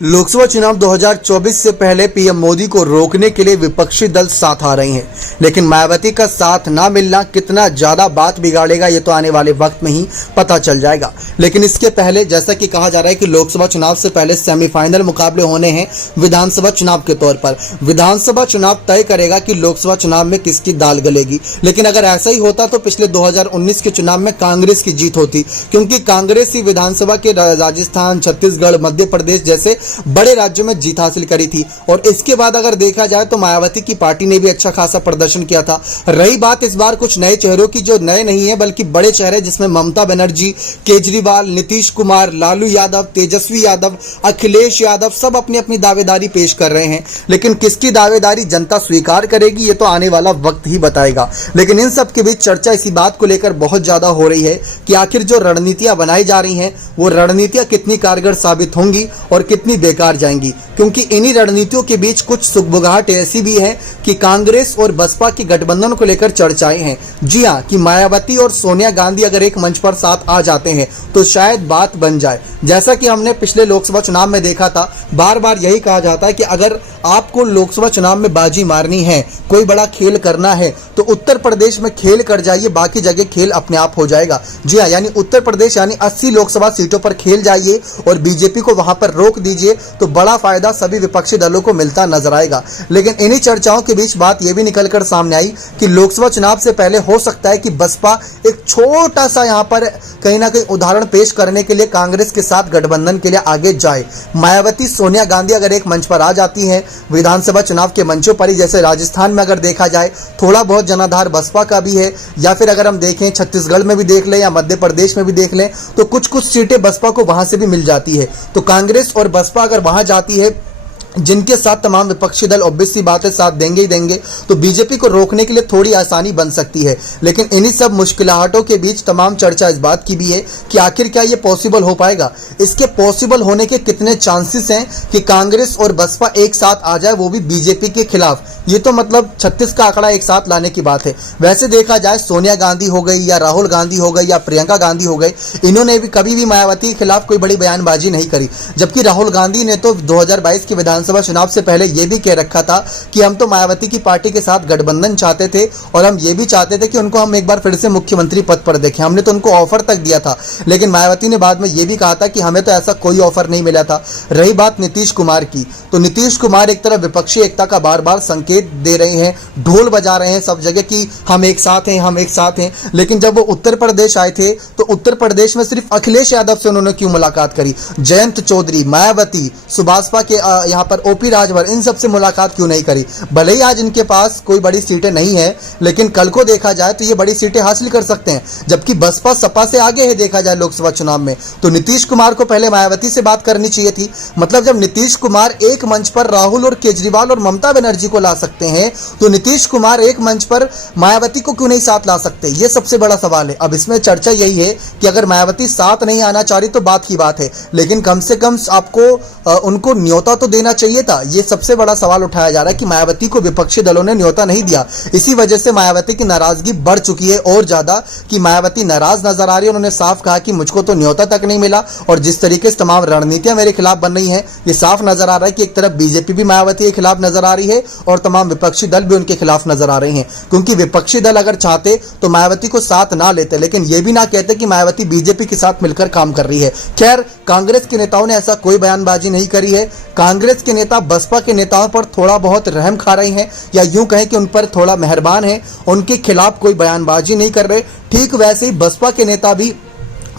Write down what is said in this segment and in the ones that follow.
लोकसभा चुनाव 2024 से पहले पीएम मोदी को रोकने के लिए विपक्षी दल साथ आ रहे हैं, लेकिन मायावती का साथ ना मिलना कितना ज्यादा बात बिगाड़ेगा ये तो आने वाले वक्त में ही पता चल जाएगा। लेकिन इसके पहले जैसा कि कहा जा रहा है कि लोकसभा चुनाव से पहले सेमीफाइनल मुकाबले होने हैं विधानसभा चुनाव के तौर पर। विधानसभा चुनाव तय करेगा कि लोकसभा चुनाव में किसकी दाल गलेगी। लेकिन अगर ऐसा ही होता तो पिछले 2019 के चुनाव में कांग्रेस की जीत होती, क्योंकि कांग्रेस ही विधानसभा के राजस्थान, छत्तीसगढ़, मध्य प्रदेश जैसे बड़े राज्यों में जीत हासिल करी थी। और इसके बाद अगर देखा जाए तो मायावती की पार्टी ने भी अच्छा खासा प्रदर्शन किया था। रही बात इस बार कुछ नए चेहरों की, जो नए नहीं है बल्कि बड़े चेहरे, जिसमें ममता बनर्जी, केजरीवाल, नीतीश कुमार, लालू यादव, तेजस्वी यादव, अखिलेश यादव सब अपनी अपनी दावेदारी पेश कर रहे हैं। लेकिन किसकी दावेदारी जनता स्वीकार करेगी ये तो आने वाला वक्त ही बताएगा। लेकिन इन सब के बीच चर्चा इसी बात को लेकर बहुत ज्यादा हो रही है कि आखिर जो रणनीतियां बनाई जा रही हैं वो रणनीतियां कितनी कारगर साबित होंगी और कितनी बेकार जाएंगी। क्योंकि इन्हीं रणनीतियों के बीच कुछ सुगबुगाहट ऐसी भी है कि कांग्रेस और बसपा के गठबंधन को लेकर चर्चाएं हैं। जी हां, कि मायावती और सोनिया गांधी अगर एक मंच पर साथ आ जाते हैं तो शायद बात बन जाए। जैसा कि हमने पिछले लोकसभा चुनाव में देखा था, बार बार यही कहा जाता है कि अगर आपको लोकसभा चुनाव में बाजी मारनी है, कोई बड़ा खेल करना है तो उत्तर प्रदेश में खेल कर जाइए, बाकी जगह खेल अपने आप हो जाएगा। जी हाँ, यानी उत्तर प्रदेश यानी 80 लोकसभा सीटों पर खेल जाइए और बीजेपी को वहां पर रोक दीजिए तो बड़ा फायदा सभी विपक्षी दलों को मिलता नजर आएगा। लेकिन इन्हीं चर्चाओं के बीच बात यह भी निकलकर सामने आई कि लोकसभा चुनाव से पहले हो सकता है कि बसपा एक छोटा सा यहां पर कहीं ना कहीं उदाहरण पेश करने के लिए कांग्रेस के साथ गठबंधन के लिए आगे जाए। मायावती, सोनिया गांधी अगर एक मंच पर आ जाती हैं विधानसभा चुनाव के मंचों पर ही, जैसे राजस्थान में अगर देखा जाए थोड़ा बहुत जनाधार बसपा का भी है, या फिर अगर हम देखें छत्तीसगढ़ में भी देख लें या मध्य प्रदेश में भी देख लें तो कुछ कुछ सीटें बसपा को वहां से भी मिल जाती है। तो कांग्रेस और बसपा अगर वहां जाती है, जिनके साथ तमाम विपक्षी दल ऑब्वियस सी बात है साथ देंगे ही देंगे, तो बीजेपी को रोकने के लिए थोड़ी आसानी बन सकती है। लेकिन इन्हीं सब मुश्किलातों के बीच तमाम चर्चा इस बात की भी है कि आखिर क्या ये पॉसिबल हो पाएगा। इसके पॉसिबल होने के कितने चांसेस हैं कि कांग्रेस और बसपा एक साथ आ जाए, वो भी बीजेपी के खिलाफ। ये तो मतलब 36 का आंकड़ा एक साथ लाने की बात है। वैसे देखा जाए सोनिया गांधी हो गई या राहुल गांधी हो गई या प्रियंका गांधी हो गई, इन्होंने भी कभी भी मायावती के खिलाफ कोई बड़ी बयानबाजी नहीं करी। जबकि राहुल गांधी ने तो 2022 के विधानसभा चुनाव से पहले यह भी कह रखा था कि हम तो मायावती की पार्टी के साथ गठबंधन चाहते थे और हम ये भी चाहते थे कि उनको हम एक बार फिर से मुख्यमंत्री पद पर देखें। हमने तो उनको ऑफर तक दिया था। लेकिन मायावती ने बाद में यह भी कहा था कि हमें तो ऐसा कोई ऑफर नहीं मिला था। रही बात नीतीश कुमार की, तो नीतीश कुमार एक तरफ विपक्षी एकता का बार बार संकेत दे रहे हैं, ढोल बजा रहे हैं सब जगह कि हम एक साथ हैं, हम एक साथ हैं। लेकिन जब वो उत्तर प्रदेश आए थे तो उत्तर प्रदेश में सिर्फ अखिलेश यादव से उन्होंने क्यों मुलाकात करी? जयंत चौधरी, मायावती, सुभाषपा के यहाँ पर ओपी राजभर, इन सब से मुलाकात क्यों नहीं करी? भले ही आज इनके पास कोई बड़ी सीटें नहीं है, लेकिन कल को देखा जाए तो ये बड़ी सीटें हासिल कर सकते हैं। जबकि बसपा सपा से आगे है देखा जाए लोकसभा चुनाव में। तो नीतीश कुमार को पहले मायावती से बात करनी चाहिए थी। मतलब जब नीतीश कुमार एक मंच पर राहुल और केजरीवाल और ममता बनर्जी को ला सकते हैं तो नीतीश कुमार एक मंच पर मायावती को क्यों नहीं साथ ला सकते? ये सबसे बड़ा सवाल है। अब इसमें चर्चा यही है कि अगर मायावती साथ नहीं आना चाह रही तो बात की बात है, लेकिन कम से कम आपको उनको न्योता तो देना चाहिए था। ये सबसे बड़ा सवाल उठाया जा रहा है कि मायावती को विपक्षी दलों ने न्योता नहीं दिया। इसी वजह से मायावती की नाराजगी बढ़ चुकी है और ज्यादा, कि मायावती नाराज नजर आ रही है। उन्होंने साफ कहा कि मुझको तो न्योता तक नहीं मिला और जिस तरीके से तमाम रणनीतियां मेरे खिलाफ बन रही हैं, ये साफ नजर आ रहा है कि एक तरफ बीजेपी भी मायावती के खिलाफ नजर आ रही है और तमाम विपक्षी दल भी उनके खिलाफ नजर आ रहे हैं। क्योंकि विपक्षी दल अगर चाहते तो मायावती को साथ ना लेते, लेकिन ये भी ना कहते कि मायावती बीजेपी के साथ मिलकर काम कर रही है। खैर, कांग्रेस के नेताओं ने ऐसा कोई बयानबाजी नहीं करी है। कांग्रेस के नेता बसपा के नेताओं पर थोड़ा बहुत रहम खा रहे हैं, या यूं कहें कि उन पर थोड़ा मेहरबान है, उनके खिलाफ कोई बयानबाजी नहीं कर रहे। ठीक वैसे ही बसपा के नेता भी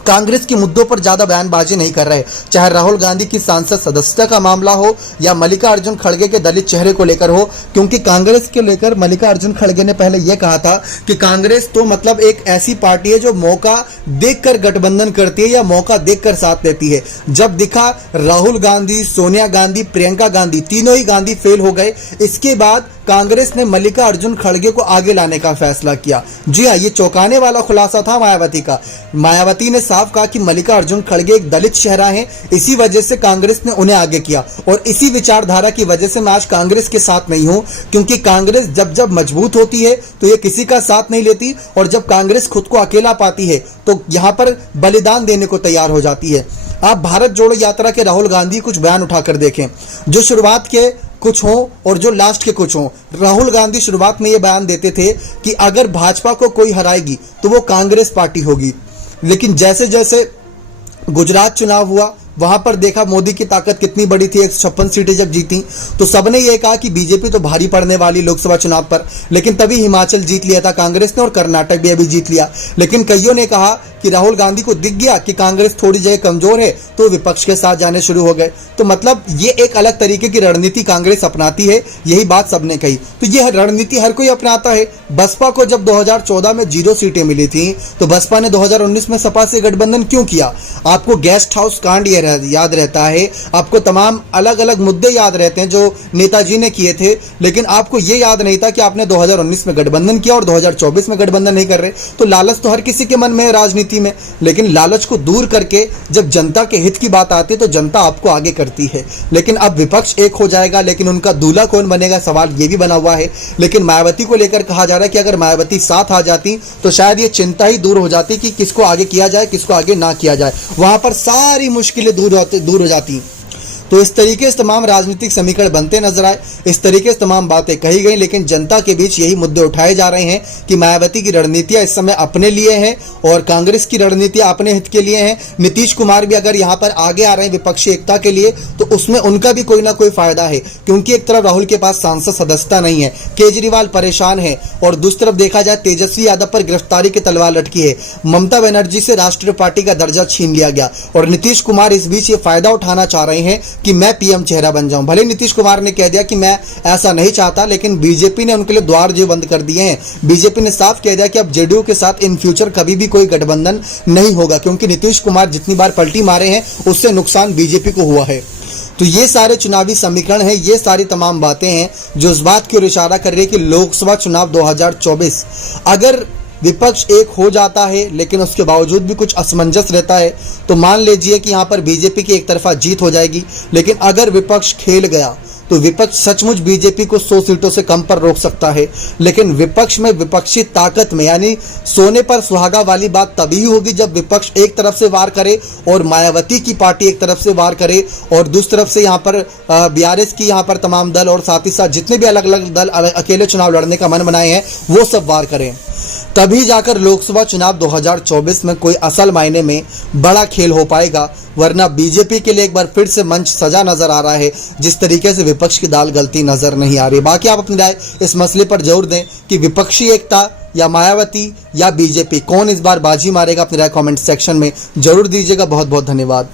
कांग्रेस के मुद्दों पर ज्यादा बयानबाजी नहीं कर रहे, चाहे राहुल गांधी की सांसद सदस्यता का मामला हो या मल्लिकार्जुन खड़गे के दलित चेहरे को लेकर हो। क्योंकि कांग्रेस के लेकर मल्लिकार्जुन खड़गे ने पहले यह कहा था कि कांग्रेस तो मतलब एक ऐसी पार्टी है जो मौका देखकर गठबंधन करती है या मौका देखकर साथ देती है। जब दिखा राहुल गांधी, सोनिया गांधी, प्रियंका गांधी, तीनों ही गांधी फेल हो गए, इसके बाद कांग्रेस ने मल्लिकार्जुन खड़गे को आगे लाने का फैसला किया। जी हाँ, ये चौंकाने वाला खुलासा था मायावती का। मायावती ने साफ कहा कि मल्लिकार्जुन खड़गे एक दलित चेहरा है, इसी वजह से कांग्रेस ने उन्हें आगे किया और इसी विचारधारा की वजह से मैं आज कांग्रेस के साथ नहीं हूं। क्योंकि कांग्रेस जब जब मजबूत होती है तो ये किसी का साथ नहीं लेती, और जब कांग्रेस खुद को अकेला पाती है तो यहां पर बलिदान देने को तैयार हो जाती है। आप भारत जोड़ो यात्रा के राहुल गांधी कुछ बयान उठाकर देखें, जो शुरुआत के कुछ हों और जो लास्ट के कुछ हों। राहुल गांधी शुरुआत में ये बयान देते थे कि अगर भाजपा को कोई हराएगी तो वो कांग्रेस पार्टी होगी, लेकिन जैसे जैसे गुजरात चुनाव हुआ वहां पर देखा मोदी की ताकत कितनी बड़ी थी, 156 सीटें जब जीती तो सबने ये कहा कि बीजेपी तो भारी पड़ने वाली लोकसभा चुनाव पर, लेकिन तभी हिमाचल जीत लिया था कांग्रेस ने और कर्नाटक भी अभी जीत लिया। लेकिन कईयों ने कहा कि राहुल गांधी को दिख गया कि कांग्रेस थोड़ी जगह कमजोर है तो विपक्ष के साथ जाने शुरू हो गए। तो मतलब ये एक अलग तरीके की रणनीति कांग्रेस अपनाती है, यही बात सबने कही। तो यह रणनीति हर कोई अपनाता है। बसपा को जब 2014 में 0 सीटें मिली थी तो बसपा ने 2019 में सपा से गठबंधन क्यों किया? आपको गेस्ट हाउस कांड याद रहता है, आपको तमाम अलग अलग मुद्दे याद रहते हैं जो नेताजी ने किए थे, लेकिन आपको ये याद नहीं था कि आपने 2019 में गठबंधन किया और 2024 में गठबंधन नहीं कर रहे। तो लालच तो हर किसी के मन में है राजनीति में, लेकिन लालच को दूर करके जब जनता के हित की बात आती है तो जनता आपको आगे करती है। लेकिन अब विपक्ष एक हो जाएगा, लेकिन उनका दूल्हा कौन बनेगा सवाल ये भी बना हुआ है। लेकिन मायावती को लेकर कहा जा रहा है कि अगर मायावती साथ आ जाती तो शायद ये चिंता ही दूर हो जाती कि किसको आगे किया जाए किसको आगे ना किया जाए, वहां पर सारी मुश्किलें दूर हो जाती। तो इस तरीके से तमाम राजनीतिक समीकरण बनते नजर आए, इस तरीके से तमाम बातें कही गई, लेकिन जनता के बीच यही मुद्दे उठाए जा रहे हैं कि मायावती की रणनीतियां इस समय अपने लिए हैं और कांग्रेस की रणनीतियां अपने हित के लिए हैं। नीतीश कुमार भी अगर यहां पर आगे आ रहे हैं विपक्षी एकता के लिए तो उसमें उनका भी कोई ना कोई फायदा है, क्योंकि एक तरफ राहुल के पास सांसद सदस्यता नहीं है, केजरीवाल परेशान है और दूसरी तरफ देखा जाए तेजस्वी यादव पर गिरफ्तारी की तलवार लटकी है, ममता बनर्जी से राष्ट्रीय पार्टी का दर्जा छीन लिया गया और नीतीश कुमार इस बीच ये फायदा उठाना चाह रहे हैं कि मैं पीएम चेहरा बन जाऊं। भले नीतीश कुमार ने कह दिया कि मैं ऐसा नहीं चाहता, लेकिन बीजेपी ने उनके लिए द्वार जो बंद कर दिए हैं। बीजेपी ने साफ कह दिया कि अब जेडीयू के साथ इन फ्यूचर कभी भी कोई गठबंधन नहीं होगा, क्योंकि नीतीश कुमार जितनी बार पलटी मारे हैं उससे नुकसान बीजेपी को हुआ है। तो ये सारे चुनावी समीकरण हैं, ये सारी तमाम बातें हैं जो इस बात की ओर इशारा कर रही है कि लोकसभा चुनाव 2024 अगर विपक्ष एक हो जाता है लेकिन उसके बावजूद भी कुछ असमंजस रहता है तो मान लीजिए कि यहाँ पर बीजेपी की एक तरफा जीत हो जाएगी। लेकिन अगर विपक्ष खेल गया तो विपक्ष सचमुच बीजेपी को 100 सीटों से कम पर रोक सकता है। लेकिन विपक्ष में विपक्षी ताकत में यानी सोने पर सुहागा वाली बात तभी होगी जब विपक्ष एक तरफ से वार करे और मायावती की पार्टी एक तरफ से वार करे और दूसरी तरफ से यहाँ पर बीआरएस की यहाँ पर तमाम दल और साथ ही साथ जितने भी अलग अलग दल अकेले चुनाव लड़ने का मन बनाए हैं वो सब वार करें, तभी जाकर लोकसभा चुनाव 2024 में कोई असल मायने में बड़ा खेल हो पाएगा। वरना बीजेपी के लिए एक बार फिर से मंच सजा नजर आ रहा है, जिस तरीके से विपक्ष की दाल गलती नजर नहीं आ रही। बाकी आप अपनी राय इस मसले पर जरूर दें कि विपक्षी एकता या मायावती या बीजेपी कौन इस बार बाजी मारेगा। अपनी राय कमेंट सेक्शन में जरूर दीजिएगा। बहुत बहुत धन्यवाद।